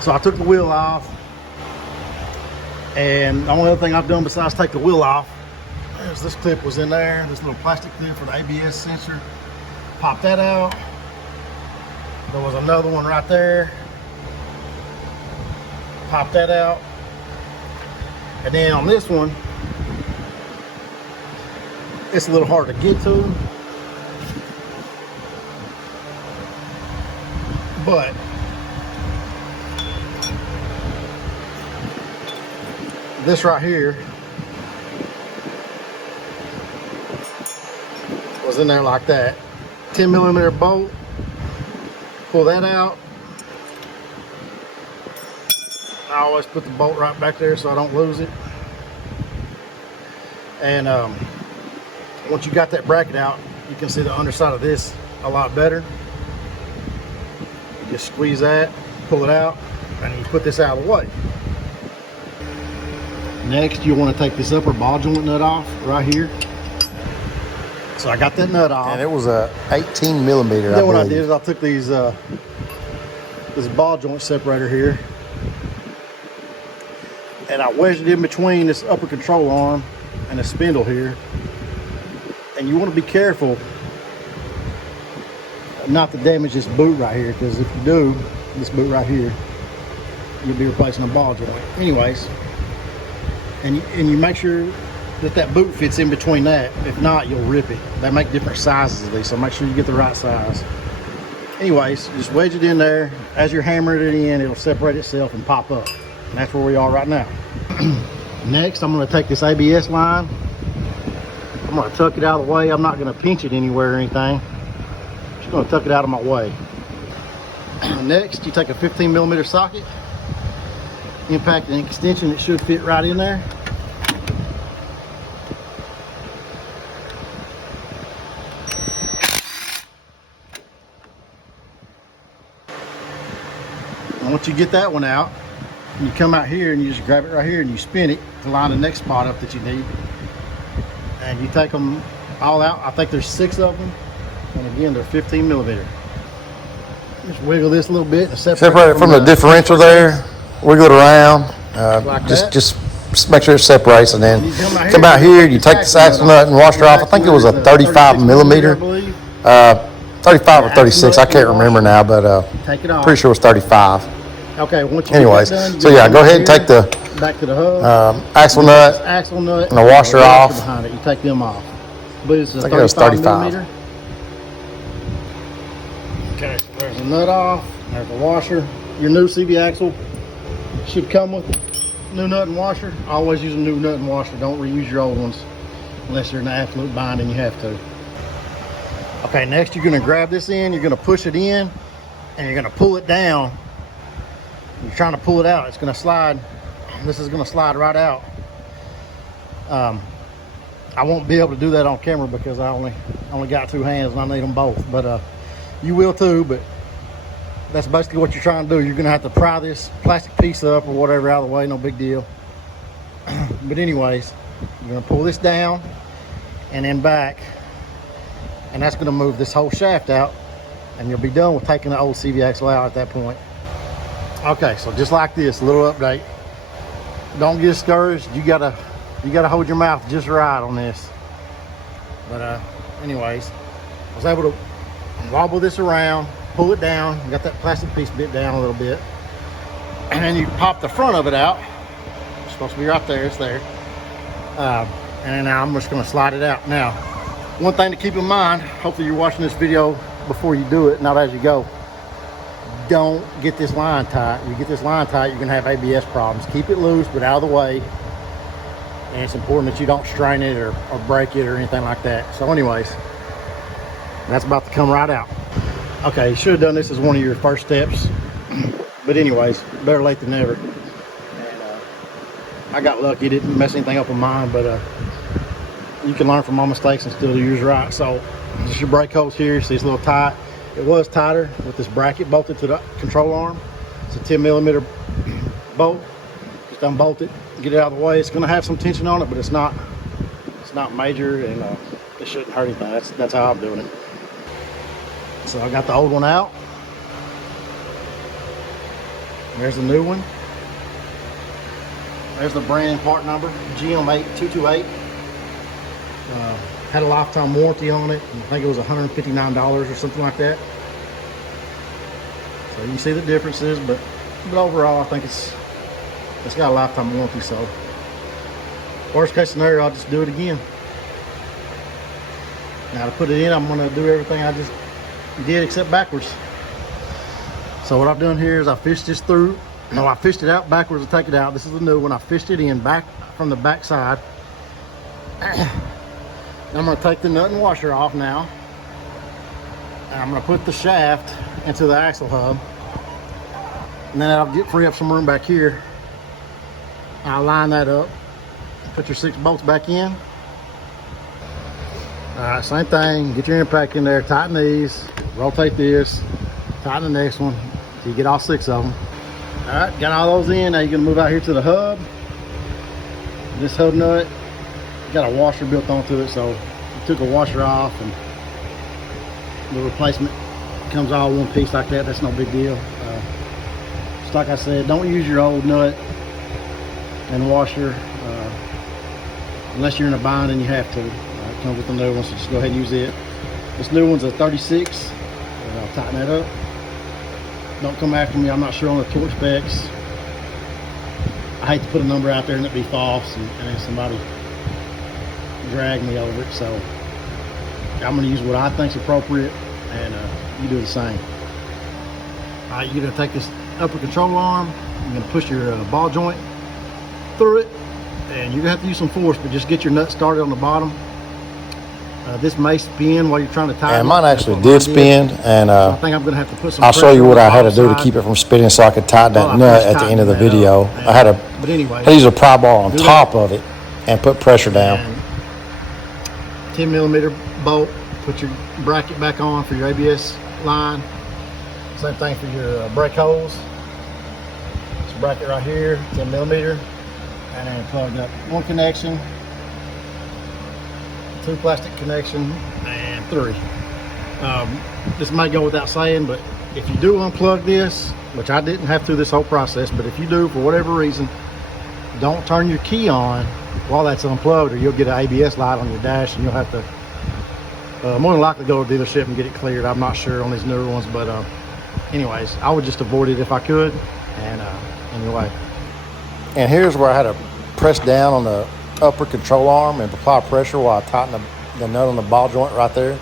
So I took the wheel off, and the only other thing I've done besides take the wheel off is this clip was in there, this little plastic clip for the ABS sensor. Pop that out. There was another one right there. Pop that out. And then on this one, it's a little hard to get to, but this right here was in there like that. 10mm bolt. Pull that out. I always put the bolt right back there so I don't lose it. And once you got that bracket out, you can see the underside of this a lot better. You just squeeze that, pull it out, and you put this out of the way. Next, you want to take this upper ball joint nut off right here. So I got that nut off. And it was a 18mm. Then what I did is I took these this ball joint separator here, and I wedged it in between this upper control arm and the spindle here. And you want to be careful not to damage this boot right here, because if you do, this boot right here, you'll be replacing a ball joint. Anyways, and you make sure that that boot fits in between that. If not, you'll rip it. They make different sizes of these, so make sure you get the right size. Anyways, just wedge it in there. As you're hammering it in, it'll separate itself and pop up. And that's where we are right now. Next, I'm going to take this ABS line. I'm going to tuck it out of the way. I'm not going to pinch it anywhere or anything. I'm just going to tuck it out of my way. Next, you take a 15mm socket, impact and extension. It should fit right in there. And once you get that one out, you come out here and you just grab it right here and you spin it to line the next spot up that you need. And you take them all out. I think there's 6 of them. And again, they're 15mm. Just wiggle this a little bit and separate it from the differential there. Wiggle it around. Like just make sure it separates, and then come out here. You take the axle nut and washer off. I think it was a 35mm. 35 or 36. I can't remember now, but take it off. Pretty sure it was 35. Okay. Once you anyways, get that done, so yeah, go ahead and take the back to the hub. Axle nut and the washer off. Behind it. You take them off. But it's a 35mm. Okay, so there's a nut off. There's the washer. Your new CV axle should come with new nut and washer. Always use a new nut and washer. Don't reuse your old ones unless you're in an absolute bind and you have to. Okay, next you're going to grab this in. You're going to push it in, and you're going to pull it down. You're trying to pull it out. It's going to slide. This is going to slide right out. I won't be able to do that on camera because I only got 2 hands and I need them both. But you will too. But that's basically what you're trying to do. You're going to have to pry this plastic piece up or whatever out of the way. No big deal. But anyways, you're going to pull this down and then back, and that's going to move this whole shaft out, and you'll be done with taking the old CV axle out at that point. Okay, so just like this, a little update. Don't get discouraged. You gotta hold your mouth just right on this. But anyways, I was able to wobble this around, pull it down, got that plastic piece bit down a little bit, and then you pop the front of it out. It's supposed to be right there. It's there. And then now I'm just going to slide it out. Now, one thing to keep in mind, hopefully you're watching this video before you do it, not as you go. Don't get this line tight. If you get this line tight, you're going to have ABS problems. Keep it loose, but out of the way. And it's important that you don't strain it or break it or anything like that. So anyways, that's about to come right out. Okay, you should have done this as one of your first steps. But anyways, better late than never. And I got lucky. It didn't mess anything up on mine, but you can learn from my mistakes and still do yours right. So this is your brake hose here. See, it's a little tight. It was tighter with this bracket bolted to the control arm. It's a 10mm bolt. Just unbolt it, get it out of the way. It's going to have some tension on it, but it's not major, and it shouldn't hurt anything. That's how I'm doing it. So I got the old one out. There's the new one. There's the brand part number, GM8228. Had a lifetime warranty on it. I think it was $159 or something like that. So you can see the differences, but overall, I think it's got a lifetime warranty. So worst case scenario, I'll just do it again. Now to put it in, I'm gonna do everything I just did except backwards. So what I've done here is I fished this through. No, I fished it out backwards to take it out. This is the new one. I fished it in back from the back side. I'm gonna take the nut and washer off now. And I'm gonna put the shaft into the axle hub. And then I'll free up some room back here. I'll line that up. Put your 6 bolts back in. All right, same thing. Get your impact in there, tighten these, rotate this, tighten the next one till you get all 6 of them. All right, got all those in. Now you're gonna move out here to the hub. This hub nut got a washer built onto it, so you took a washer off and the replacement comes all one piece like that. That's no big deal. Just like I said, don't use your old nut and washer unless you're in a bind and you have to. It comes with the new one, so just go ahead and use it. This new one's a 36. I'll tighten that up. Don't come after me. I'm not sure on the torque specs. I hate to put a number out there and it be false and then somebody drag me over it. So I'm going to use what I think's appropriate, and you do the same. All right, you're going to take this upper control arm. You're going to push your ball joint through it, and you're going to have to use some force, but just get your nut started on the bottom. This may spin while you're trying to tighten. And mine actually did spin, and I think I'm going to have to put some. I'll show you what I had to do to side. keep it from spinning so I could tighten that nut at the end of the video. I had to use a pry bar on top of it and put pressure down. And 10mm bolt. Put your bracket back on for your ABS line. Same thing for your brake hose. This bracket right here, 10mm, and then plug up 1 connection, 2 plastic connection, and 3. This might go without saying, but if you do unplug this, which I didn't have to this whole process, but if you do for whatever reason, don't turn your key on while that's unplugged, or you'll get an ABS light on your dash and you'll have to more than likely go to the dealership and get it cleared. I'm not sure on these newer ones, but anyways, I would just avoid it if I could. And anyway, and here's where I had to press down on the upper control arm and apply pressure while I tighten the nut on the ball joint right there.